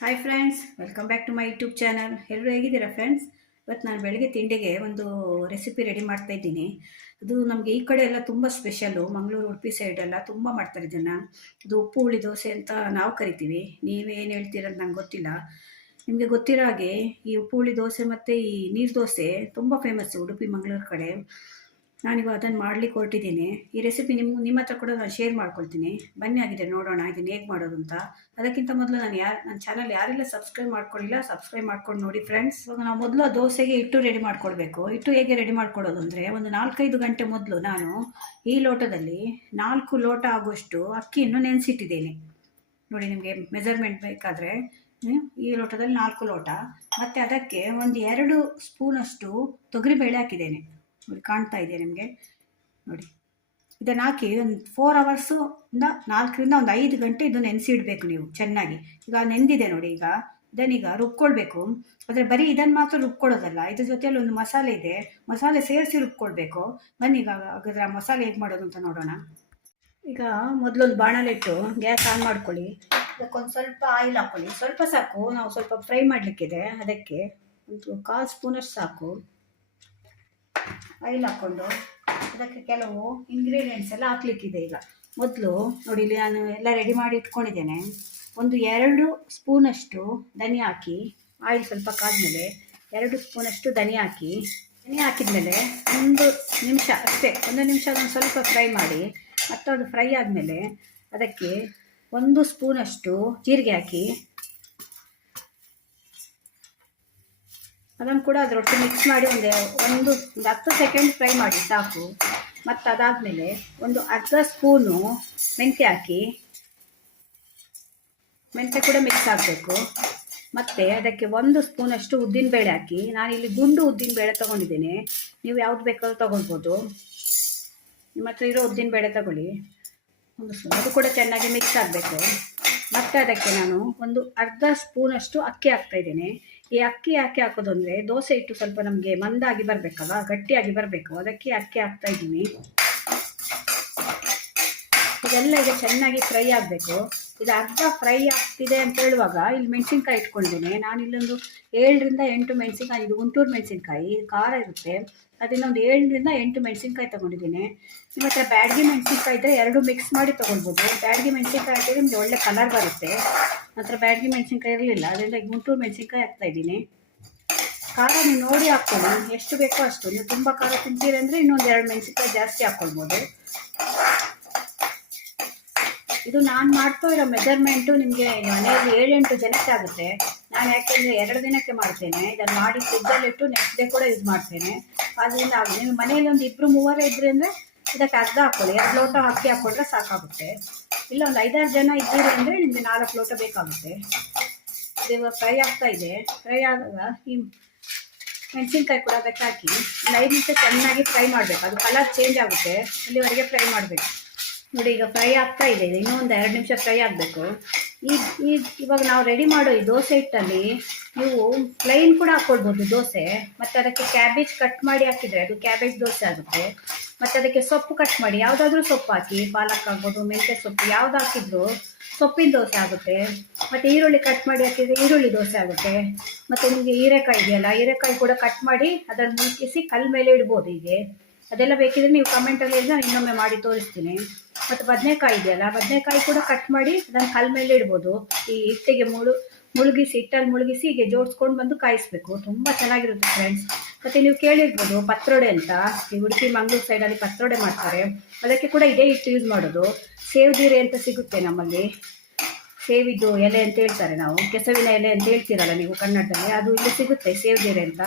Hi friends, welcome back to my YouTube channel. ಎಲ್ಲರೂ ಹೇಗಿದ್ದೀರಾ friends? ಇವತ್ತು ನಾನು ಬೆಳಗ್ಗೆ ತಿಂಡಿಗೆ ಒಂದು ರೆಸಿಪಿ ರೆಡಿ ಮಾಡ್ತಾ ಇದ್ದೀನಿ. ಅದು ನಮಗೆ ಈ ಕಡೆ ಎಲ್ಲ ತುಂಬ ಸ್ಪೆಷಲ್ಲು. ಮಂಗಳೂರು, ಉಡುಪಿ ಸೈಡೆಲ್ಲ ತುಂಬ ಮಾಡ್ತಾರೆ ಇದನ್ನು. ಅದು ಉಪ್ಪು ಹುಳಿ ದೋಸೆ ಅಂತ ನಾವು ಕರಿತೀವಿ. ನೀವೇನು ಹೇಳ್ತೀರಂತ ನಂಗೆ ಗೊತ್ತಿಲ್ಲ. ನಿಮಗೆ ಗೊತ್ತಿರೋ ಹಾಗೆ ಈ ಉಪ್ಪು ಹುಳಿ ದೋಸೆ ಮತ್ತು ಈ ನೀರು ದೋಸೆ ತುಂಬ ಫೇಮಸ್ಸು ಉಡುಪಿ ಮಂಗಳೂರು ಕಡೆ. ನಾನಿವಾಗ ಅದನ್ನು ಮಾಡ್ಲಿಕ್ಕೆ ಹೊರಟಿದ್ದೀನಿ. ಈ ರೆಸಿಪಿ ನಿಮ್ಮ ಹತ್ರ ಕೂಡ ನಾನು ಶೇರ್ ಮಾಡ್ಕೊಳ್ತೀನಿ. ಬನ್ನಿ ಆಗಿದೆ ನೋಡೋಣ ಇದನ್ನು ಹೇಗೆ ಮಾಡೋದು ಅಂತ. ಅದಕ್ಕಿಂತ ಮೊದಲು ನನ್ನ ಚಾನಲ್ ಯಾರೆಲ್ಲ ಸಬ್ಸ್ಕ್ರೈಬ್ ಮಾಡ್ಕೊಳ್ಳಿಲ್ಲ ಸಬ್ಸ್ಕ್ರೈಬ್ ಮಾಡ್ಕೊಂಡು ನೋಡಿ ಫ್ರೆಂಡ್ಸ್. ಇವಾಗ ನಾವು ಮೊದಲು ಆ ದೋಸೆಗೆ ಹಿಟ್ಟು ರೆಡಿ ಮಾಡ್ಕೊಳ್ಬೇಕು. ಹಿಟ್ಟು ಹೇಗೆ ರೆಡಿ ಮಾಡ್ಕೊಳ್ಳೋದು ಅಂದರೆ, ಒಂದು 4-5 ಗಂಟೆ ಮೊದಲು ನಾನು ಈ ಲೋಟದಲ್ಲಿ 4 ಲೋಟ ಆಗುವಷ್ಟು ಅಕ್ಕಿಯನ್ನು ನೆನೆಸಿಟ್ಟಿದ್ದೇನೆ. ನೋಡಿ, ನಿಮಗೆ ಮೆಜರ್ಮೆಂಟ್ ಬೇಕಾದರೆ ಈ ಲೋಟದಲ್ಲಿ 4 ಲೋಟ. ಮತ್ತು ಅದಕ್ಕೆ ಒಂದು 2 ಸ್ಪೂನಷ್ಟು ತೊಗರಿಬೇಳೆ ಹಾಕಿದ್ದೇನೆ. ನೋಡಿ, ಕಾಣ್ತಾ ಇದೆ ನಿಮಗೆ. ನೋಡಿ, ಇದನ್ನು ಹಾಕಿ ಒಂದು 4 ಅವರ್ಸು 4ರಿಂದ ಒಂದು 5 ಗಂಟೆ ಇದು ನೆನೆಸಿಡಬೇಕು ನೀವು ಚೆನ್ನಾಗಿ. ಈಗ ನೆಂದಿದೆ ನೋಡಿ. ಈಗ ಇದನ್ನೀಗ ರುಬ್ಕೊಳ್ಬೇಕು. ಆದರೆ ಬರೀ ಇದನ್ನು ಮಾತ್ರ ರುಬ್ಕೊಳ್ಳೋದಲ್ಲ, ಇದ್ರ ಜೊತೆಯಲ್ಲಿ ಒಂದು ಮಸಾಲೆ ಇದೆ, ಮಸಾಲೆ ಸೇರಿಸಿ ರುಬ್ಕೊಳ್ಬೇಕು. ಬನ್ನಿ ಈಗ ಹಾಗಾದರೆ ಆ ಮಸಾಲೆ ಹೇಗೆ ಮಾಡೋದು ಅಂತ ನೋಡೋಣ. ಈಗ ಮೊದಲೊಂದು ಬಾಣಲೆ ಇಟ್ಟು ಗ್ಯಾಸ್ ಆನ್ ಮಾಡ್ಕೊಳ್ಳಿ. ಅದಕ್ಕೊಂದು ಸ್ವಲ್ಪ ಆಯಿಲ್ ಹಾಕ್ಕೊಳ್ಳಿ. ಸ್ವಲ್ಪ ಸಾಕು, ನಾವು ಸ್ವಲ್ಪ ಫ್ರೈ ಮಾಡಲಿಕ್ಕಿದೆ. ಅದಕ್ಕೆ ಒಂದು 1/4 ಸ್ಪೂನಷ್ಟು ಸಾಕು ಆಯಿಲ್ ಹಾಕ್ಕೊಂಡು ಅದಕ್ಕೆ ಕೆಲವು ಇಂಗ್ರೀಡಿಯೆಂಟ್ಸ್ ಎಲ್ಲ ಹಾಕ್ಲಿಕ್ಕಿದೆ. ಈಗ ಮೊದಲು ನೋಡಿ, ಇಲ್ಲಿ ನಾನು ಎಲ್ಲ ರೆಡಿ ಮಾಡಿ ಇಟ್ಕೊಂಡಿದ್ದೇನೆ. ಒಂದು 2 ಸ್ಪೂನಷ್ಟು ಧನಿಯಾ ಹಾಕಿ, ಆಯಿಲ್ ಸ್ವಲ್ಪ ಕಾದ್ಮೇಲೆ 2 ಸ್ಪೂನಷ್ಟು ಧನಿಯಾ ಹಾಕಿ. ಧನಿಯಾ ಹಾಕಿದ್ಮೇಲೆ 1 ನಿಮಿಷ ಅಷ್ಟೇ, 1 ನಿಮಿಷ ಅದನ್ನು ಸ್ವಲ್ಪ ಫ್ರೈ ಮಾಡಿ. ಮತ್ತು ಅದು ಫ್ರೈ ಆದಮೇಲೆ ಅದಕ್ಕೆ 1 ಸ್ಪೂನಷ್ಟು ಜೀರಿಗೆ ಹಾಕಿ ಅದನ್ನು ಕೂಡ ಅದರೊಟ್ಟಿಗೆ ಮಿಕ್ಸ್ ಮಾಡಿ ಒಂದು 10 ಸೆಕೆಂಡ್ ಫ್ರೈ ಮಾಡಿ ಸಾಕು. ಮತ್ತು ಅದಾದಮೇಲೆ ಒಂದು ಅರ್ಧ ಸ್ಪೂನು ಮೆಂತ್ಯ ಹಾಕಿ, ಮೆಂತ್ಯ ಕೂಡ ಮಿಕ್ಸ್ ಆಗಬೇಕು. ಮತ್ತು ಅದಕ್ಕೆ 1 ಸ್ಪೂನಷ್ಟು ಉದ್ದಿನಬೇಳೆ ಹಾಕಿ. ನಾನಿಲ್ಲಿ ಗುಂಡು ಉದ್ದಿನಬೇಳೆ ತೊಗೊಂಡಿದ್ದೇನೆ, ನೀವು ಯಾವ್ದು ಬೇಕಾದ್ರೂ ತೊಗೊಳ್ಬೋದು. ನಿಮ್ಮ ಹತ್ರ ಇರೋ ಉದ್ದಿನಬೇಳೆ ತಗೊಳ್ಳಿ. 1 ಸ್ಪೂನ್, ಅದು ಕೂಡ ಚೆನ್ನಾಗಿ ಮಿಕ್ಸ್ ಆಗಬೇಕು. ಮತ್ತು ಅದಕ್ಕೆ ನಾನು ಒಂದು ಅರ್ಧ ಸ್ಪೂನಷ್ಟು ಅಕ್ಕಿ ಹಾಕ್ತಾಯಿದ್ದೇನೆ. ಈ ಅಕ್ಕಿ ಯಾಕೆ ಹಾಕೋದು ಅಂದರೆ, ದೋಸೆ ಹಿಟ್ಟು ಸ್ವಲ್ಪ ನಮಗೆ ಮಂದಾಗಿ ಬರಬೇಕಲ್ಲ, ಗಟ್ಟಿಯಾಗಿ ಬರಬೇಕು. ಅದಕ್ಕೆ ಅಕ್ಕಿ ಹಾಕ್ತಾಯಿದ್ದೀನಿ. ಇದೆಲ್ಲ ಈಗ ಚೆನ್ನಾಗಿ ಫ್ರೈ ಆಗಬೇಕು. ಇದು ಅರ್ಧ ಫ್ರೈ ಆಗ್ತಿದೆ ಅಂತ ಹೇಳುವಾಗ ಇಲ್ಲಿ ಮೆಣಸಿನ್ಕಾಯಿ ಇಟ್ಕೊಂಡಿದ್ದೇನೆ. ನಾನು ಇಲ್ಲೊಂದು 7ರಿಂದ 8 ಮೆಣಸಿನ್ಕಾಯಿ, ಇದು ಗುಂಟೂರು ಮೆಣಸಿನ್ಕಾಯಿ, ಖಾರ ಇರುತ್ತೆ. ಅದನ್ನು ಒಂದು 7ರಿಂದ 8 ಮೆಣಸಿನ್ಕಾಯಿ ತೊಗೊಂಡಿದ್ದೀನಿ. ನಿಮ್ಮ ಹತ್ರ ಬ್ಯಾಡಗಿ ಮೆಣಸಿನ್ಕಾಯಿ ಇದ್ದರೆ 2 ಮಿಕ್ಸ್ ಮಾಡಿ ತೊಗೊಳ್ಬೋದು. ಬ್ಯಾಡಗಿ ಮೆಣಸಿನ್ಕಾಯಿ ಹಾಕಿದ್ರೆ ನಿಮಗೆ ಒಳ್ಳೆ ಕಲರ್ ಬರುತ್ತೆ. ನಂತರ ಬ್ಯಾಡಗಿ ಮೆಣಸಿನ್ಕಾಯಿ ಇರಲಿಲ್ಲ, ಅದರಿಂದ ಗುಂಟೂರು ಮೆಣಸಿನ್ಕಾಯಿ ಹಾಕ್ತಾಯಿದ್ದೀನಿ. ಖಾರ ನೀವು ನೋಡಿ ಹಾಕ್ಕೊಳ್ಳಿ, ಎಷ್ಟು ಬೇಕೋ ಅಷ್ಟು. ನೀವು ತುಂಬ ಖಾರ ತಿಂತೀರಿ ಅಂದರೆ ಇನ್ನೊಂದು 2 ಮೆಣಸಿನ್ಕಾಯಿ ಜಾಸ್ತಿ ಹಾಕ್ಕೊಳ್ಬೋದು. ಇದು ನಾನು ಮಾಡ್ತಾ ಇರೋ ಮೆಜರ್ಮೆಂಟು ನಿಮಗೆ ಮನೆಯಲ್ಲಿ 7-8 ಜನಕ್ಕೆ ಆಗುತ್ತೆ. ನಾನು ಯಾಕೆಂದರೆ 2 ದಿನಕ್ಕೆ ಮಾಡ್ತೇನೆ. ಇದನ್ನು ಮಾಡಿ ಫ್ರಿಜ್ಜಲ್ಲಿಟ್ಟು ನೆಕ್ಸ್ಟ್ ಡೇ ಕೂಡ ಯೂಸ್ ಮಾಡ್ತೇನೆ. ಆದ್ದರಿಂದ ನೀವು ಮನೆಯಲ್ಲಿ ಒಂದು 2-3 ಇದ್ದರೆ ಅಂದರೆ ಇದಕ್ಕೆ ಅರ್ಧ ಹಾಕ್ಕೊಳ್ಳಿ. 2 ಲೋಟ ಅಕ್ಕಿ ಹಾಕ್ಕೊಂಡ್ರೆ ಸಾಕಾಗುತ್ತೆ. ಇಲ್ಲ ಒಂದು 5-6 ಜನ ಇದ್ದೀರಿ ಅಂದರೆ ನಿಮಗೆ 4 ಲೋಟ ಬೇಕಾಗುತ್ತೆ. ಇದು ಫ್ರೈ ಆಗ್ತಾ ಇದೆ. ಫ್ರೈ ಆದಾಗ ಈ ಮೆಣಸಿನ್ಕಾಯಿ ಕೂಡ ಅದಕ್ಕೆ ಹಾಕಿ ಒಂದು 5 ನಿಮಿಷ ಚೆನ್ನಾಗಿ ಫ್ರೈ ಮಾಡಬೇಕು. ಅದು ಕಲರ್ ಚೇಂಜ್ ಆಗುತ್ತೆ, ಅಲ್ಲಿವರೆಗೆ ಫ್ರೈ ಮಾಡಬೇಕು. ನೋಡಿ, ಈಗ ಫ್ರೈ ಆಗ್ತಾ ಇದೆ. ಇನ್ನೂ ಒಂದು 2 ನಿಮಿಷ ಫ್ರೈ ಆಗಬೇಕು. ಇವಾಗ ನಾವು ರೆಡಿ ಮಾಡೋ ಈ ದೋಸೆ ಹಿಟ್ಟಲ್ಲಿ ನೀವು ಪ್ಲೈನ್ ಕೂಡ ಹಾಕ್ಕೊಳ್ಬೋದು ದೋಸೆ. ಮತ್ತು ಅದಕ್ಕೆ ಕ್ಯಾಬೇಜ್ ಕಟ್ ಮಾಡಿ ಹಾಕಿದರೆ ಅದು ಕ್ಯಾಬೇಜ್ ದೋಸೆ ಆಗುತ್ತೆ. ಮತ್ತು ಅದಕ್ಕೆ ಸೊಪ್ಪು ಕಟ್ ಮಾಡಿ, ಯಾವುದಾದ್ರೂ ಸೊಪ್ಪು ಹಾಕಿ, ಪಾಲಕ್ ಆಗ್ಬೋದು, ಮೆಂತ್ಯ ಸೊಪ್ಪು, ಯಾವ್ದು ಹಾಕಿದ್ರು ಸೊಪ್ಪಿನ ದೋಸೆ ಆಗುತ್ತೆ. ಮತ್ತು ಈರುಳ್ಳಿ ಕಟ್ ಮಾಡಿ ಹಾಕಿದರೆ ಈರುಳ್ಳಿ ದೋಸೆ ಆಗುತ್ತೆ. ಮತ್ತು ನಿಮಗೆ ಹೀರೆಕಾಯಿ ಇದೆಯಲ್ಲ, ಹೀರೆಕಾಯಿ ಕೂಡ ಕಟ್ ಮಾಡಿ ಅದನ್ನು ಮುಚ್ಚಿಸಿ ಕಲ್ ಮೇಲೆ ಇಡ್ಬೋದು. ಹೀಗೆ ಅದೆಲ್ಲ ಬೇಕಿದ್ರೆ ನೀವು ಕಮೆಂಟಲ್ಲಿ ನಾನು ಇನ್ನೊಮ್ಮೆ ಮಾಡಿ ತೋರಿಸ್ತೀನಿ. ಮತ್ತು ಬದನೆಕಾಯಿ ಇದೆಯಲ್ಲ, ಬದನೆಕಾಯಿ ಕೂಡ ಕಟ್ ಮಾಡಿ ಅದನ್ನು ಕಲ್ ಮೇಲೆ ಇಡ್ಬೋದು. ಈ ಹಿಟ್ಟಿಗೆ ಮುಳುಗಿಸಿ, ಹಿಟ್ಟಲ್ಲಿ ಮುಳುಗಿಸಿ ಹೀಗೆ ಜೋಡಿಸ್ಕೊಂಡು ಬಂದು ಕಾಯಿಸಬೇಕು. ತುಂಬ ಚೆನ್ನಾಗಿರುತ್ತೆ ಫ್ರೆಂಡ್ಸ್. ಮತ್ತು ನೀವು ಕೇಳಿರ್ಬೋದು ಪತ್ರೊಡೆ ಅಂತ, ಈ ಉಡುಪಿ ಮಂಗಳೂರು ಸೈಡಲ್ಲಿ ಪತ್ರೊಡೆ ಮಾಡ್ತಾರೆ. ಅದಕ್ಕೆ ಕೂಡ ಇದೇ ಹಿಟ್ಟು ಯೂಸ್ ಮಾಡೋದು. ಸೇವ್ದೀರೆ ಅಂತ ಸಿಗುತ್ತೆ ನಮ್ಮಲ್ಲಿ, ಸೇವಿದ್ದು ಎಲೆ ಅಂತ ಹೇಳ್ತಾರೆ ನಾವು, ಕೆಸವಿನ ಎಲೆ ಅಂತ ಹೇಳ್ತೀರಲ್ಲ ನೀವು ಕನ್ನಡದಲ್ಲಿ, ಅದು ಇಲ್ಲಿ ಸಿಗುತ್ತೆ ಸೇವ್ದೀರೆ ಅಂತ.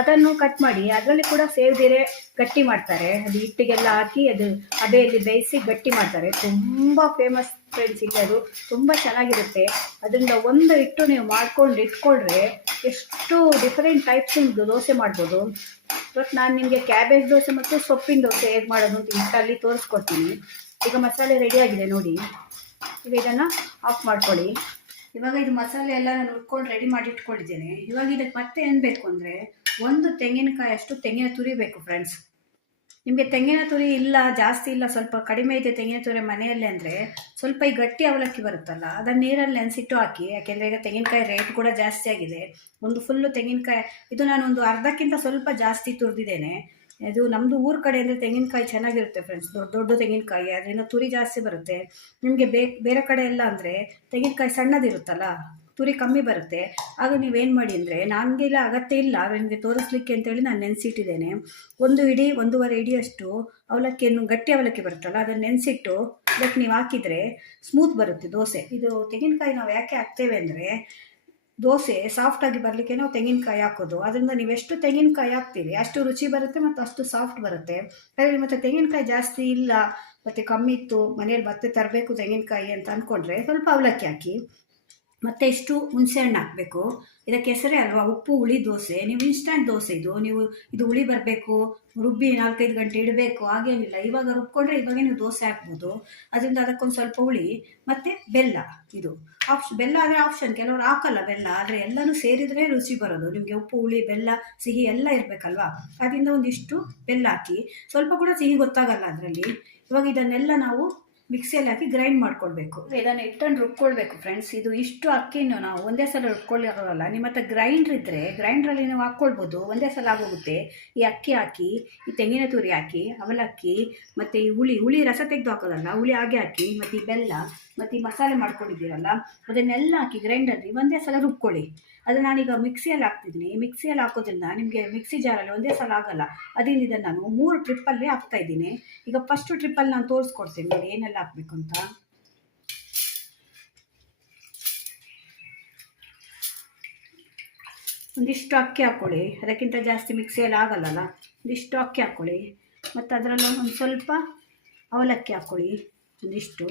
ಅದನ್ನು ಕಟ್ ಮಾಡಿ ಅದರಲ್ಲಿ ಕೂಡ ಸೇವ್ದೀರೆ ಗಟ್ಟಿ ಮಾಡ್ತಾರೆ. ಅದು ಹಿಟ್ಟಿಗೆಲ್ಲ ಹಾಕಿ ಅದು ಹಬೆಯಲ್ಲಿ ಬೇಯಿಸಿ ಗಟ್ಟಿ ಮಾಡ್ತಾರೆ. ತುಂಬ ಫೇಮಸ್ ಫ್ರೆಂಡ್ಸ್ ಇಲ್ಲಿ, ಅದು ತುಂಬ ಚೆನ್ನಾಗಿರುತ್ತೆ. ಅದರಿಂದ ಒಂದು ಹಿಟ್ಟು ನೀವು ಮಾಡ್ಕೊಂಡು ಇಟ್ಕೊಂಡ್ರೆ ಎಷ್ಟು ಡಿಫರೆಂಟ್ ಟೈಪ್ಸ್ ದೋಸೆ ಮಾಡ್ಬೋದು. ಇವತ್ತು ನಾನು ನಿಮಗೆ ಕ್ಯಾಬೇಜ್ ದೋಸೆ ಮತ್ತು ಸೊಪ್ಪಿನ ದೋಸೆ ಹೇಗೆ ಮಾಡೋದು ಅಂತ ಹಿಟ್ಟಲ್ಲಿ ತೋರಿಸ್ಕೊಡ್ತೀನಿ. ಈಗ ಮಸಾಲೆ ರೆಡಿಯಾಗಿದೆ ನೋಡಿ. ಈಗ ಇದನ್ನು ಆಫ್ ಮಾಡ್ಕೊಳ್ಳಿ. ಇವಾಗ ಇದು ಮಸಾಲೆ ಎಲ್ಲ ನಾನು ಹುರ್ಕೊಂಡು ರೆಡಿ ಮಾಡಿ ಇಟ್ಕೊಂಡಿದ್ದೇನೆ. ಇವಾಗ ಇದಕ್ಕೆ ಮತ್ತೆ ಏನು ಬೇಕು ಅಂದರೆ, 1 ತೆಂಗಿನಕಾಯಿ ಅಷ್ಟು ತೆಂಗಿನ ತುರಿ ಬೇಕು ಫ್ರೆಂಡ್ಸ್. ನಿಮಗೆ ತೆಂಗಿನ ತುರಿ ಇಲ್ಲ, ಜಾಸ್ತಿ ಇಲ್ಲ, ಸ್ವಲ್ಪ ಕಡಿಮೆ ಇದೆ ತೆಂಗಿನ ತುರಿ ಮನೆಯಲ್ಲೇ ಅಂದರೆ ಸ್ವಲ್ಪ ಈ ಗಟ್ಟಿ ಅವಲಕ್ಕಿ ಬರುತ್ತಲ್ಲ, ಅದನ್ನು ನೀರಲ್ಲಿ ನೆನೆಸಿಟ್ಟು ಹಾಕಿ. ಯಾಕೆಂದರೆ ಈಗ ತೆಂಗಿನಕಾಯಿ ರೇಟ್ ಕೂಡ ಜಾಸ್ತಿ ಆಗಿದೆ. ಒಂದು ಫುಲ್ಲು ತೆಂಗಿನಕಾಯಿ, ಇದು ನಾನು ಒಂದು ಅರ್ಧಕ್ಕಿಂತ ಸ್ವಲ್ಪ ಜಾಸ್ತಿ ತುರಿದಿದ್ದೇನೆ. ಇದು ನಮ್ಮದು ಊರ ಕಡೆ ಅಂದರೆ ತೆಂಗಿನಕಾಯಿ ಚೆನ್ನಾಗಿರುತ್ತೆ ಫ್ರೆಂಡ್ಸ್, ದೊಡ್ಡ ದೊಡ್ಡ ತೆಂಗಿನಕಾಯಿ, ಅದರಿಂದ ತುರಿ ಜಾಸ್ತಿ ಬರುತ್ತೆ. ನಿಮಗೆ ಬೇರೆ ಕಡೆ ಎಲ್ಲ ಅಂದರೆ ತೆಂಗಿನಕಾಯಿ ಸಣ್ಣದಿರುತ್ತಲ್ಲ, ತುರಿ ಕಮ್ಮಿ ಬರುತ್ತೆ. ಆಗ ನೀವೇನು ಮಾಡಿ ಅಂದರೆ, ನನಗೆಲ್ಲ ಅಗತ್ಯ ಇಲ್ಲ, ನಿಮಗೆ ತೋರಿಸ್ಲಿಕ್ಕೆ ಅಂತೇಳಿ ನಾನು ನೆನೆಸಿಟ್ಟಿದ್ದೇನೆ. ಒಂದು ಇಡೀ 1.5 ಇಡಿಯಷ್ಟು ಅವಲಕ್ಕಿಯನ್ನು, ಗಟ್ಟಿ ಅವಲಕ್ಕಿ ಬರುತ್ತಲ್ಲ, ಅದನ್ನು ನೆನೆಸಿಟ್ಟು ಅದಕ್ಕೆ ನೀವು ಹಾಕಿದರೆ ಸ್ಮೂತ್ ಬರುತ್ತೆ ದೋಸೆ. ಇದು ತೆಂಗಿನಕಾಯಿ ನಾವು ಯಾಕೆ ಹಾಕ್ತೇವೆ ಅಂದರೆ, ದೋಸೆ ಸಾಫ್ಟಾಗಿ ಬರಲಿಕ್ಕೆ ನಾವು ತೆಂಗಿನಕಾಯಿ ಹಾಕೋದು. ಅದರಿಂದ ನೀವೆಷ್ಟು ತೆಂಗಿನಕಾಯಿ ಹಾಕ್ತೀರಿ ಅಷ್ಟು ರುಚಿ ಬರುತ್ತೆ ಮತ್ತು ಅಷ್ಟು ಸಾಫ್ಟ್ ಬರುತ್ತೆ. ಹಾಗಾಗಿ ಮತ್ತು ತೆಂಗಿನಕಾಯಿ ಜಾಸ್ತಿ ಇಲ್ಲ ಮತ್ತು ಕಮ್ಮಿ ಇತ್ತು, ಮನೇಲಿ ಮತ್ತೆ ತರಬೇಕು ತೆಂಗಿನಕಾಯಿ ಅಂತ ಅಂದ್ಕೊಂಡ್ರೆ ಸ್ವಲ್ಪ ಅವಲಕ್ಕಿ ಹಾಕಿ. ಮತ್ತು ಇಷ್ಟು ಹುಣಸೆಹಣ್ಣು ಹಾಕಬೇಕು. ಇದಕ್ಕೆ ಹೆಸರೇ ಅಲ್ವಾ ಉಪ್ಪು ಹುಳಿ ದೋಸೆ. ನೀವು ಇನ್ಸ್ಟಂಟ್ ದೋಸೆ ಇದು ಹುಳಿ ಬರಬೇಕು, ರುಬ್ಬಿ 4-5 ಗಂಟೆ ಇಡಬೇಕು ಹಾಗೇನಿಲ್ಲ. ಇವಾಗ ರುಬ್ಕೊಂಡ್ರೆ ಇವಾಗ ನೀವು ದೋಸೆ ಹಾಕ್ಬೋದು. ಅದರಿಂದ ಅದಕ್ಕೊಂದು ಸ್ವಲ್ಪ ಹುಳಿ ಮತ್ತು ಬೆಲ್ಲ, ಇದು ಬೆಲ್ಲ ಆದರೆ ಆಪ್ಷನ್, ಕೆಲವರು ಹಾಕಲ್ಲ ಬೆಲ್ಲ, ಆದರೆ ಎಲ್ಲನೂ ಸೇರಿದರೆ ರುಚಿ ಬರೋದು. ನಿಮಗೆ ಉಪ್ಪು ಹುಳಿ ಬೆಲ್ಲ ಸಿಹಿ ಎಲ್ಲ ಇರಬೇಕಲ್ವಾ, ಅದರಿಂದ ಒಂದಿಷ್ಟು ಬೆಲ್ಲ ಹಾಕಿ. ಸ್ವಲ್ಪ ಕೂಡ ಸಿಹಿ ಗೊತ್ತಾಗಲ್ಲ ಅದರಲ್ಲಿ. ಇವಾಗ ಇದನ್ನೆಲ್ಲ ನಾವು ಮಿಕ್ಸಿಯಲ್ಲಿ ಹಾಕಿ ಗ್ರೈಂಡ್ ಮಾಡ್ಕೊಳ್ಬೇಕು. ಇದನ್ನು ಇಟ್ಟನ್ನು ರುಬ್ಕೊಳ್ಬೇಕು ಫ್ರೆಂಡ್ಸ್. ಇದು ಇಷ್ಟು ಅಕ್ಕಿನೂ ನಾವು ಒಂದೇ ಸಲ ರುಬ್ಕೊಳ್ಳೋಲ್ಲ. ನಿಮ್ಮ ಹತ್ರ ಗ್ರೈಂಡ್ರ್ ಇದ್ದರೆ ಗ್ರೈಂಡ್ರಲ್ಲಿ ನೀವು ಹಾಕ್ಕೊಳ್ಬೋದು, ಒಂದೇ ಸಲ ಆಗೋಗುತ್ತೆ. ಈ ಅಕ್ಕಿ ಹಾಕಿ, ಈ ತೆಂಗಿನ ತುರಿ ಹಾಕಿ, ಅವಲಕ್ಕಿ ಮತ್ತು ಈ ಹುಳಿ ರಸ ತೆಗೆದು ಹಾಕೋದಲ್ಲ, ಹುಳಿ ಹಾಗೆ ಹಾಕಿ, ಮತ್ತು ಈ ಬೆಲ್ಲ ಮತ್ತು ಈ ಮಸಾಲೆ ಮಾಡ್ಕೊಂಡಿದ್ದೀರಲ್ಲ ಅದನ್ನೆಲ್ಲ ಹಾಕಿ ಗ್ರೈಂಡಲ್ಲಿ ಒಂದೇ ಸಲ ರುಬ್ಕೊಳ್ಳಿ. ಅದು ನಾನೀಗ ಮಿಕ್ಸಿಯಲ್ಲಿ ಹಾಕ್ತಿದ್ದೀನಿ. ಮಿಕ್ಸಿಯಲ್ಲಿ ಹಾಕೋದ್ರಿಂದ ನಿಮಗೆ ಮಿಕ್ಸಿ ಜಾರಲ್ಲಿ ಒಂದೇ ಸಲ ಆಗಲ್ಲ. ಅದರಿಂದ ಇದನ್ನು ನಾನು 3 ಟ್ರಿಪ್ಪಲ್ಲಿ ಹಾಕ್ತಾಯಿದ್ದೀನಿ. ಈಗ ಫಸ್ಟ್ ಟ್ರಿಪ್ಪಲ್ಲಿ ನಾನು ತೋರಿಸ್ಕೊಡ್ತೀನಿ ನೋಡಿ ಏನೆಲ್ಲ ಹಾಕಬೇಕು ಅಂತ. ಒಂದಿಷ್ಟು ಅಕ್ಕಿ ಹಾಕ್ಕೊಳ್ಳಿ, ಅದಕ್ಕಿಂತ ಜಾಸ್ತಿ ಮಿಕ್ಸಿಯಲ್ಲಿ ಆಗಲ್ಲಲ್ಲ. ಒಂದಿಷ್ಟು ಅಕ್ಕಿ ಹಾಕ್ಕೊಳ್ಳಿ, ಮತ್ತು ಅದರಲ್ಲೂ ಒಂದು ಸ್ವಲ್ಪ ಅವಲಕ್ಕಿ ಹಾಕ್ಕೊಳ್ಳಿ ಒಂದಿಷ್ಟು,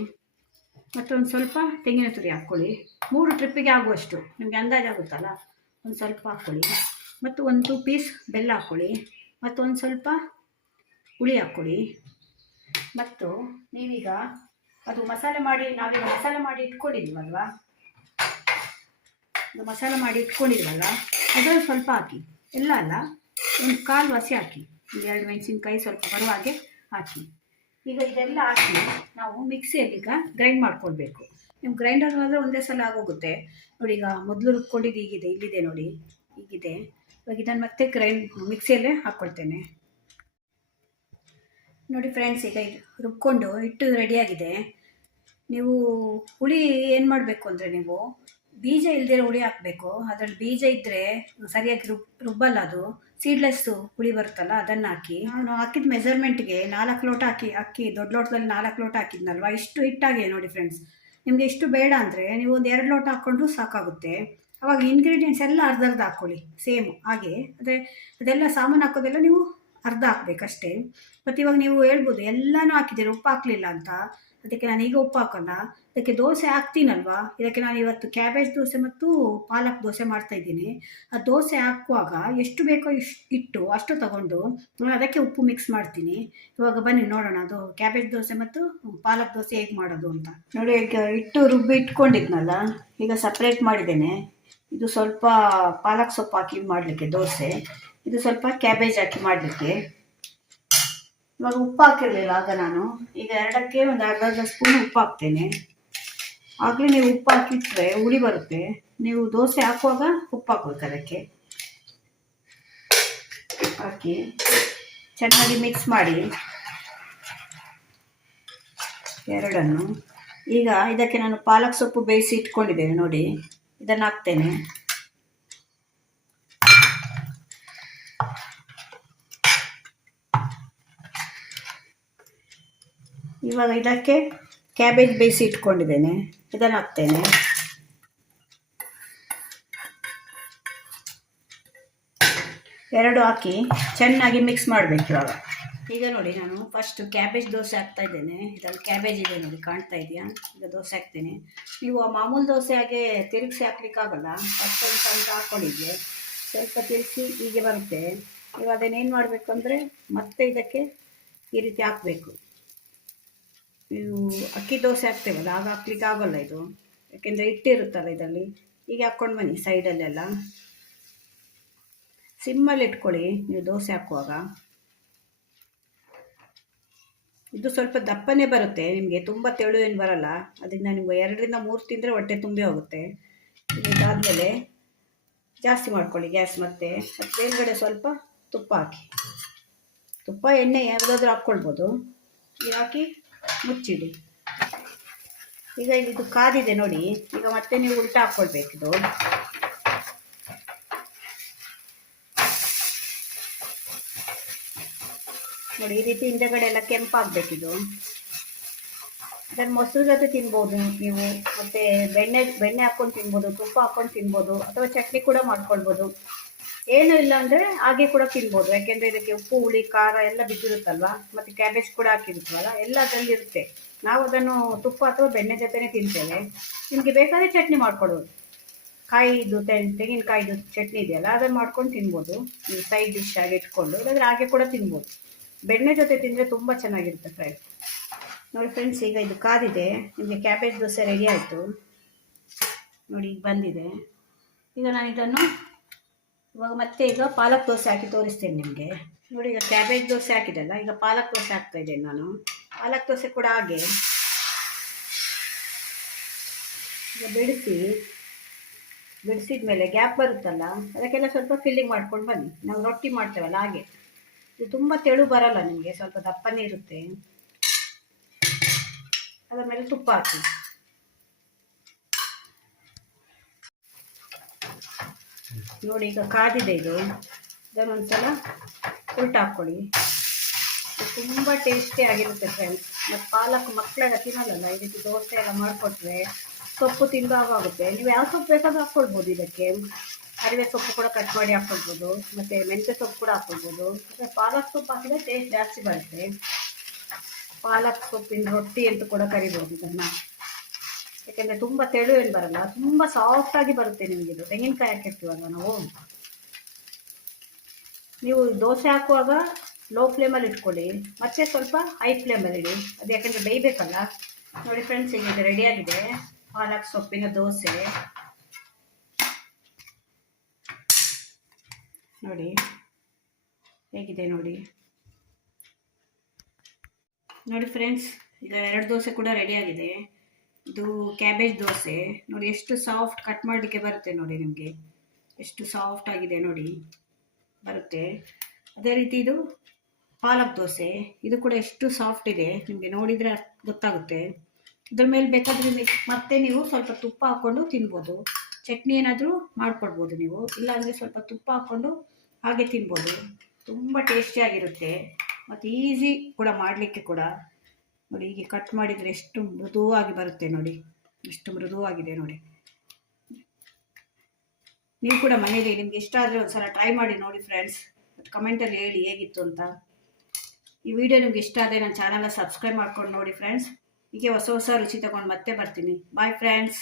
ಮತ್ತು ಒಂದು ಸ್ವಲ್ಪ ತೆಂಗಿನ ತುರಿ ಹಾಕ್ಕೊಳ್ಳಿ. 3 ಟ್ರಿಪ್ಪಿಗೆ ಆಗುವಷ್ಟು ನಿಮಗೆ ಅಂದಾಜಾಗುತ್ತಲ್ಲ, ಒಂದು ಸ್ವಲ್ಪ ಹಾಕ್ಕೊಳ್ಳಿ. ಮತ್ತು 1 ಪೀಸ್ ಬೆಲ್ಲ ಹಾಕ್ಕೊಳ್ಳಿ, ಮತ್ತು ಒಂದು ಸ್ವಲ್ಪ ಹುಳಿ ಹಾಕ್ಕೊಳ್ಳಿ. ಮತ್ತು ನೀವೀಗ ಅದು ನಾವೀಗ ಮಸಾಲೆ ಮಾಡಿ ಇಟ್ಕೊಂಡಿದ್ವಲ್ವ, ಅದರಲ್ಲಿ ಸ್ವಲ್ಪ ಹಾಕಿ. ಎಲ್ಲ ಅಲ್ಲ, ಒಂದು 1/4 ವಾಸಿ ಹಾಕಿ. 2 ಮೆಣಸಿನ್ಕಾಯಿ ಸ್ವಲ್ಪ ಬರುವ ಹಾಗೆ ಹಾಕಿ. ಈಗ ಇದೆಲ್ಲ ಹಾಕಿ ನಾವು ಮಿಕ್ಸಿಯಲ್ಲಿ ಈಗ ಗ್ರೈಂಡ್ ಮಾಡ್ಕೊಳ್ಬೇಕು. ನೀವು ಗ್ರೈಂಡರ್ ಆದರೆ ಒಂದೇ ಸಲ ಆಗೋಗುತ್ತೆ ನೋಡಿ. ಈಗ ಮೊದಲು ರುಬ್ಕೊಂಡಿದ್ದು ಇಲ್ಲಿದೆ ನೋಡಿ, ಹೀಗಿದೆ. ಇವಾಗ ಇದನ್ನು ಮತ್ತೆ ಮಿಕ್ಸಿಯಲ್ಲೇ ಹಾಕ್ಕೊಳ್ತೇನೆ ನೋಡಿ ಫ್ರೆಂಡ್ಸ್. ಈಗ ರುಬ್ಕೊಂಡು ಹಿಟ್ಟು ರೆಡಿಯಾಗಿದೆ. ನೀವು ಹುಳಿ ಏನು ಮಾಡಬೇಕು ಅಂದರೆ, ನೀವು ಬೀಜ ಇಲ್ದಿರೋ ಹುಳಿ ಹಾಕಬೇಕು. ಅದರಲ್ಲಿ ಬೀಜ ಇದ್ದರೆ ಸರಿಯಾಗಿ ರುಬ್ಬಲ್ಲ, ಅದು ಸೀಡ್ಲೆಸ್ಸು ಹುಳಿ ಬರುತ್ತಲ್ಲ ಅದನ್ನು ಹಾಕಿ. ನಾನು ಹಾಕಿದ ಮೆಜರ್ಮೆಂಟ್ಗೆ 4 ಲೋಟ ಅಕ್ಕಿ ದೊಡ್ಡ ಲೋಟದಲ್ಲಿ 4 ಲೋಟ ಹಾಕಿದ್ನಲ್ವ, ಇಷ್ಟು ಹಿಟ್ಟಾಗಿದೆ ನೋಡಿ ಫ್ರೆಂಡ್ಸ್. ನಿಮಗೆ ಇಷ್ಟು ಬೇಡ ಅಂದರೆ ನೀವು ಒಂದು 2 ಲೋಟ ಹಾಕ್ಕೊಂಡ್ರೂ ಸಾಕಾಗುತ್ತೆ. ಅವಾಗ ಇಂಗ್ರೀಡಿಯೆಂಟ್ಸ್ ಎಲ್ಲ ಅರ್ಧ ಹಾಕ್ಕೊಳ್ಳಿ ಸೇಮ್ ಹಾಗೆ. ಅದೆಲ್ಲ ಸಾಮಾನು ಹಾಕೋದೆಲ್ಲ ನೀವು ಅರ್ಧ ಹಾಕ್ಬೇಕಷ್ಟೇ. ಮತ್ತು ಇವಾಗ ನೀವು ಹೇಳ್ಬೋದು ಎಲ್ಲನೂ ಹಾಕಿದ್ದೀರಿ ಉಪ್ಪು ಹಾಕಲಿಲ್ಲ ಅಂತ. ಅದಕ್ಕೆ ನಾನು ಈಗ ಉಪ್ಪು ಹಾಕೋಲ್ಲ. ಅದಕ್ಕೆ ದೋಸೆ ಹಾಕ್ತೀನಲ್ವ, ಇದಕ್ಕೆ ನಾನು ಇವತ್ತು ಕ್ಯಾಬೇಜ್ ದೋಸೆ ಮತ್ತು ಪಾಲಕ್ ದೋಸೆ ಮಾಡ್ತಾಯಿದ್ದೀನಿ. ಆ ದೋಸೆ ಹಾಕುವಾಗ ಎಷ್ಟು ಬೇಕೋ ಇಟ್ಟು ಅಷ್ಟು ತಗೊಂಡು ನಾನು ಅದಕ್ಕೆ ಉಪ್ಪು ಮಿಕ್ಸ್ ಮಾಡ್ತೀನಿ. ಇವಾಗ ಬನ್ನಿ ನೋಡೋಣ ಅದು ಕ್ಯಾಬೇಜ್ ದೋಸೆ ಮತ್ತು ಪಾಲಕ್ ದೋಸೆ ಹೇಗೆ ಮಾಡೋದು ಅಂತ ನೋಡಿ. ಈಗ ರುಬ್ಬಿ ಇಟ್ಕೊಂಡಿದ್ನಲ್ಲ, ಈಗ ಸಪ್ರೇಟ್ ಮಾಡಿದ್ದೇನೆ. ಇದು ಸ್ವಲ್ಪ ಪಾಲಕ್ ಸೊಪ್ಪು ಹಾಕಿ ಮಾಡಲಿಕ್ಕೆ ದೋಸೆ, ಇದು ಸ್ವಲ್ಪ ಕ್ಯಾಬೇಜ್ ಹಾಕಿ ಮಾಡಲಿಕ್ಕೆ. ಇವಾಗ ಉಪ್ಪು ಹಾಕಿರಲಿಲ್ಲ ಆಗ ನಾನು, ಈಗ 2ಕ್ಕೆ ಒಂದು ಅರ್ಧ ಸ್ಪೂನ್ ಉಪ್ಪು ಹಾಕ್ತೇನೆ. ಆಗಲೇ ನೀವು ಉಪ್ಪು ಹಾಕಿಟ್ರೆ ಹುಳಿ ಬರುತ್ತೆ. ನೀವು ದೋಸೆ ಹಾಕುವಾಗ ಉಪ್ಪು ಹಾಕ್ಬೇಕು. ಅದಕ್ಕೆ ಹಾಕಿ ಚೆನ್ನಾಗಿ ಮಿಕ್ಸ್ ಮಾಡಿ ಎರಡನ್ನು. ಈಗ ಇದಕ್ಕೆ ನಾನು ಪಾಲಕ್ ಸೊಪ್ಪು ಬೇಯಿಸಿ ಇಟ್ಕೊಂಡಿದ್ದೇನೆ ನೋಡಿ, ಇದನ್ನು ಹಾಕ್ತೇನೆ. ಇವಾಗ ಇದಕ್ಕೆ ಕ್ಯಾಬೇಜ್ ಬೇಯಿಸಿ ಇಟ್ಕೊಂಡಿದ್ದೇನೆ, ಇದನ್ನು ಹಾಕ್ತೇನೆ. ಎರಡು ಹಾಕಿ ಚೆನ್ನಾಗಿ ಮಿಕ್ಸ್ ಮಾಡಬೇಕು ಇವಾಗ. ಈಗ ನೋಡಿ ನಾನು ಫಸ್ಟ್ ಕ್ಯಾಬೇಜ್ ದೋಸೆ ಹಾಕ್ತಾ ಇದ್ದೇನೆ. ಇದರಲ್ಲಿ ಕ್ಯಾಬೇಜ್ ಇದೆ ನೋಡಿ, ಕಾಣ್ತಾ ಇದೆಯಾ? ಈಗ ದೋಸೆ ಹಾಕ್ತೇನೆ. ನೀವು ಆ ಮಾಮೂಲು ದೋಸೆ ಹಾಗೆ ತಿರುಗಿಸಿ ಹಾಕ್ಲಿಕ್ಕಾಗಲ್ಲ. ಫಸ್ಟ್ ಒಂದು ಸ್ವಲ್ಪ ಹಾಕ್ಕೊಂಡಿದ್ದೆ, ಸ್ವಲ್ಪ ತಿರುಗಿಸಿ ಹೀಗೆ ಬರುತ್ತೆ. ನೀವು ಅದನ್ನೇನು ಮಾಡಬೇಕು ಅಂದರೆ ಮತ್ತೆ ಇದಕ್ಕೆ ಈ ರೀತಿ ಹಾಕಬೇಕು. ನೀವು ಅಕ್ಕಿ ದೋಸೆ ಹಾಕ್ತೇವಲ್ಲ ಆಗ ಹಾಕ್ಲಿಕ್ಕೆ ಆಗೋಲ್ಲ ಇದು, ಯಾಕೆಂದರೆ ಹಿಟ್ಟಿರುತ್ತಲ್ಲ ಇದರಲ್ಲಿ. ಹೀಗೆ ಹಾಕ್ಕೊಂಡು ಬನ್ನಿ ಸೈಡಲ್ಲೆಲ್ಲ. ಸಿಮ್ಮಲ್ಲಿ ಇಟ್ಕೊಳ್ಳಿ ನೀವು ದೋಸೆ ಹಾಕುವಾಗ. ಇದು ಸ್ವಲ್ಪ ದಪ್ಪನೇ ಬರುತ್ತೆ ನಿಮಗೆ, ತುಂಬ ತೆಳು ಏನು ಬರಲ್ಲ. ಅದರಿಂದ ನಿಮ್ಗೆ 2-3 ತಿಂದರೆ ಹೊಟ್ಟೆ ತುಂಬಿ ಹೋಗುತ್ತೆ. ಇದಾದಮೇಲೆ ಜಾಸ್ತಿ ಮಾಡ್ಕೊಳ್ಳಿ ಗ್ಯಾಸ್. ಮತ್ತೆ ಮೇಲ್ಗಡೆ ಸ್ವಲ್ಪ ತುಪ್ಪ ಹಾಕಿ, ತುಪ್ಪ ಎಣ್ಣೆ ಯಾವುದಾದ್ರೂ ಹಾಕ್ಕೊಳ್ಬೋದು. ಇದು ಹಾಕಿ ಮುಚ್ಚಿಡಿ. ಈಗ ಇದು ಕಾದಿದೆ ನೋಡಿ. ಈಗ ಮತ್ತೆ ನೀವು ಉಲ್ಟಾ ಹಾಕ್ಕೊಳ್ಬೇಕಿದು. ನೋಡಿ, ಈ ರೀತಿ ಹಿಂದೆಗಡೆ ಎಲ್ಲ ಕೆಂಪಾಗಬೇಕಿದು. ಅದನ್ನು ಮೊಸರು ಜೊತೆ ತಿನ್ಬೋದು ನೀವು, ಮತ್ತು ಬೆಣ್ಣೆ ಹಾಕ್ಕೊಂಡು ತಿನ್ಬೋದು, ತುಪ್ಪ ಹಾಕ್ಕೊಂಡು ತಿನ್ಬೋದು, ಅಥವಾ ಚಟ್ನಿ ಕೂಡ ಮಾಡ್ಕೊಳ್ಬೋದು. ಏನೂ ಇಲ್ಲ ಅಂದರೆ ಹಾಗೆ ಕೂಡ ತಿನ್ಬೋದು. ಯಾಕೆಂದರೆ ಇದಕ್ಕೆ ಉಪ್ಪು, ಹುಳಿ, ಖಾರ ಎಲ್ಲ ಬಿದ್ದಿರುತ್ತಲ್ವ, ಮತ್ತು ಕ್ಯಾಬೇಜ್ ಕೂಡ ಹಾಕಿರುತ್ತಲ್ಲ, ಎಲ್ಲ ಅದರಲ್ಲಿರುತ್ತೆ. ನಾವು ಅದನ್ನು ತುಪ್ಪ ಅಥವಾ ಬೆಣ್ಣೆ ಜೊತೆನೇ ತಿಂತೇವೆ. ನಿಮಗೆ ಬೇಕಾದರೆ ಚಟ್ನಿ ಮಾಡ್ಕೊಳ್ಬೋದು. ಕಾಯಿದು ತೆಂಗಿನಕಾಯಿದು ಚಟ್ನಿ ಇದೆಯಲ್ಲ, ಅದನ್ನು ಮಾಡ್ಕೊಂಡು ತಿನ್ಬೋದು ನೀವು, ಸೈಡ್ ಡಿಶ್ ಆಗಿ ಇಟ್ಕೊಂಡು. ಇಲ್ಲಾಂದರೆ ಹಾಗೆ ಕೂಡ ತಿನ್ಬೋದು. ಬೆಣ್ಣೆ ಜೊತೆ ತಿಂದರೆ ತುಂಬ ಚೆನ್ನಾಗಿರುತ್ತೆ ಫ್ರೆಂಡ್ಸ್. ನೋಡಿ ಫ್ರೆಂಡ್ಸ್, ಈಗ ಇದು ಕಾದಿದೆ. ನಿಮಗೆ ಕ್ಯಾಬೇಜ್ ದೋಸೆ ರೆಡಿ ಆಯಿತು ನೋಡಿ, ಈಗ ಬಂದಿದೆ. ಈಗ ನಾನು ಇದನ್ನು ಈಗ ಪಾಲಕ್ ದೋಸೆ ಹಾಕಿ ತೋರಿಸ್ತೇನೆ ನಿಮಗೆ. ನೋಡಿ, ಈಗ ಕ್ಯಾಬೇಜ್ ದೋಸೆ ಹಾಕಿದೆಲ್ಲ, ಈಗ ಪಾಲಕ್ ದೋಸೆ ಹಾಕ್ತಾ ಇದ್ದೇನೆ ನಾನು. ಪಾಲಕ್ ದೋಸೆ ಕೂಡ ಹಾಗೆ ಈಗ ಬಿಡಿಸಿದ ಮೇಲೆ ಗ್ಯಾಪ್ ಬರುತ್ತಲ್ಲ, ಅದಕ್ಕೆಲ್ಲ ಸ್ವಲ್ಪ ಫಿಲ್ಲಿಂಗ್ ಮಾಡ್ಕೊಂಡು ಬನ್ನಿ. ನಾವು ರೊಟ್ಟಿ ಮಾಡ್ತೇವಲ್ಲ ಹಾಗೆ. ಇದು ತುಂಬ ತೆಳು ಬರಲ್ಲ ನಿಮಗೆ, ಸ್ವಲ್ಪ ದಪ್ಪನೇ ಇರುತ್ತೆ. ಅದರ ಮೇಲೆ ತುಪ್ಪ ಹಾಕಿ. ನೋಡಿ, ಈಗ ಕಾದಿದೆ ಇದು. ಇದನ್ನೊಂದ್ಸಲ ಉಲ್ಟಾ ಹಾಕ್ಕೊಳ್ಳಿ. ತುಂಬ ಟೇಸ್ಟಿ ಆಗಿರುತ್ತೆ ಫ್ರೆಂಡ್ಸ್. ಮತ್ತು ಪಾಲಕ್ ಮಕ್ಕಳೆಲ್ಲ ತಿನ್ನಲ್ಲ. ಈ ರೀತಿ ದೋಸೆ ಎಲ್ಲ ಮಾಡಿಕೊಟ್ರೆ ಸೊಪ್ಪು ತಿಂದಾಗುತ್ತೆ. ನೀವು ಯಾವ ಸೊಪ್ಪು ಬೇಕಾದ್ರೂ ಹಾಕ್ಕೊಳ್ಬೋದು. ಇದಕ್ಕೆ ಅರಿವೆ ಸೊಪ್ಪು ಕೂಡ ಕಟ್ ಮಾಡಿ ಹಾಕ್ಕೊಳ್ಬೋದು, ಮತ್ತು ಮೆಂತ್ಯ ಸೊಪ್ಪು ಕೂಡ ಹಾಕ್ಕೊಳ್ಬೋದು. ಮತ್ತು ಪಾಲಕ್ ಸೊಪ್ಪು ಹಾಕಿದರೆ ಟೇಸ್ಟ್ ಜಾಸ್ತಿ ಬರುತ್ತೆ. ಪಾಲಕ್ ಸೊಪ್ಪಿನ ರೊಟ್ಟಿ ಅಂತ ಕೂಡ ಕರಿಬೋದು ಇದನ್ನು. ಯಾಕೆಂದರೆ ತುಂಬ ತೆಳು ಏನು ಬರಲ್ಲ, ತುಂಬ ಸಾಫ್ಟಾಗಿ ಬರುತ್ತೆ ನಿಮಗೆ. ಇದು ತೆಂಗಿನಕಾಯಿ ಹಾಕಿರ್ತೀವಲ್ವ ನಾವು. ನೀವು ದೋಸೆ ಹಾಕುವಾಗ ಲೋ ಫ್ಲೇಮಲ್ಲಿ ಇಟ್ಕೊಳ್ಳಿ, ಮತ್ತೆ ಸ್ವಲ್ಪ ಹೈ ಫ್ಲೇಮಲ್ಲಿ ಇಡಿ. ಅದು ಯಾಕೆಂದರೆ ಬೇಯಬೇಕಲ್ಲ. ನೋಡಿ ಫ್ರೆಂಡ್ಸ್, ಈಗ ಇದು ರೆಡಿಯಾಗಿದೆ ಪಾಲಕ್ ಸೊಪ್ಪಿನ ದೋಸೆ. ನೋಡಿ ಹೇಗಿದೆ ನೋಡಿ. ನೋಡಿ ಫ್ರೆಂಡ್ಸ್, ಈಗ 2 ದೋಸೆ ಕೂಡ ರೆಡಿಯಾಗಿದೆ. ಇದು ಕ್ಯಾಬೇಜ್ ದೋಸೆ. ನೋಡಿ ಎಷ್ಟು ಸಾಫ್ಟ್, ಕಟ್ ಮಾಡಲಿಕ್ಕೆ ಬರುತ್ತೆ ನೋಡಿ ನಿಮಗೆ, ಎಷ್ಟು ಸಾಫ್ಟ್ ಆಗಿದೆ ನೋಡಿ, ಬರುತ್ತೆ. ಅದೇ ರೀತಿ ಇದು ಪಾಲಕ್ ದೋಸೆ. ಇದು ಕೂಡ ಎಷ್ಟು ಸಾಫ್ಟ್ ಇದೆ ನಿಮಗೆ, ನೋಡಿದರೆ ಗೊತ್ತಾಗುತ್ತೆ. ಇದ್ರ ಮೇಲೆ ಬೇಕಾದರೆ ಮತ್ತೆ ನೀವು ಸ್ವಲ್ಪ ತುಪ್ಪ ಹಾಕ್ಕೊಂಡು ತಿನ್ಬೋದು. ಚಟ್ನಿ ಏನಾದರೂ ಮಾಡ್ಕೊಳ್ಬೋದು ನೀವು, ಇಲ್ಲಾಂದರೆ ಸ್ವಲ್ಪ ತುಪ್ಪ ಹಾಕ್ಕೊಂಡು ಹಾಗೆ ತಿನ್ಬೋದು. ತುಂಬ ಟೇಸ್ಟಿಯಾಗಿರುತ್ತೆ ಮತ್ತು ಈಸಿ ಕೂಡ ಮಾಡಲಿಕ್ಕೆ ಕೂಡ. ನೋಡಿ, ಹೀಗೆ ಕಟ್ ಮಾಡಿದರೆ ಎಷ್ಟು ಮೃದುವಾಗಿ ಬರುತ್ತೆ ನೋಡಿ, ಎಷ್ಟು ಮೃದುವಾಗಿದೆ ನೋಡಿ. ನೀವು ಕೂಡ ಮನೆಯಲ್ಲಿ ನಿಮ್ಗೆ ಇಷ್ಟ ಆದರೆ ಒಂದ್ಸಲ ಟ್ರೈ ಮಾಡಿ ನೋಡಿ ಫ್ರೆಂಡ್ಸ್. ಮತ್ತು ಕಮೆಂಟಲ್ಲಿ ಹೇಳಿ ಹೇಗಿತ್ತು ಅಂತ. ಈ ವಿಡಿಯೋ ನಿಮ್ಗೆ ಇಷ್ಟ ಆದರೆ ನನ್ನ ಚಾನಲ್ನ ಸಬ್ಸ್ಕ್ರೈಬ್ ಮಾಡ್ಕೊಂಡು ನೋಡಿ ಫ್ರೆಂಡ್ಸ್. ಹೀಗೆ ಹೊಸ ರುಚಿ ತಗೊಂಡು ಮತ್ತೆ ಬರ್ತೀನಿ. Bye friends.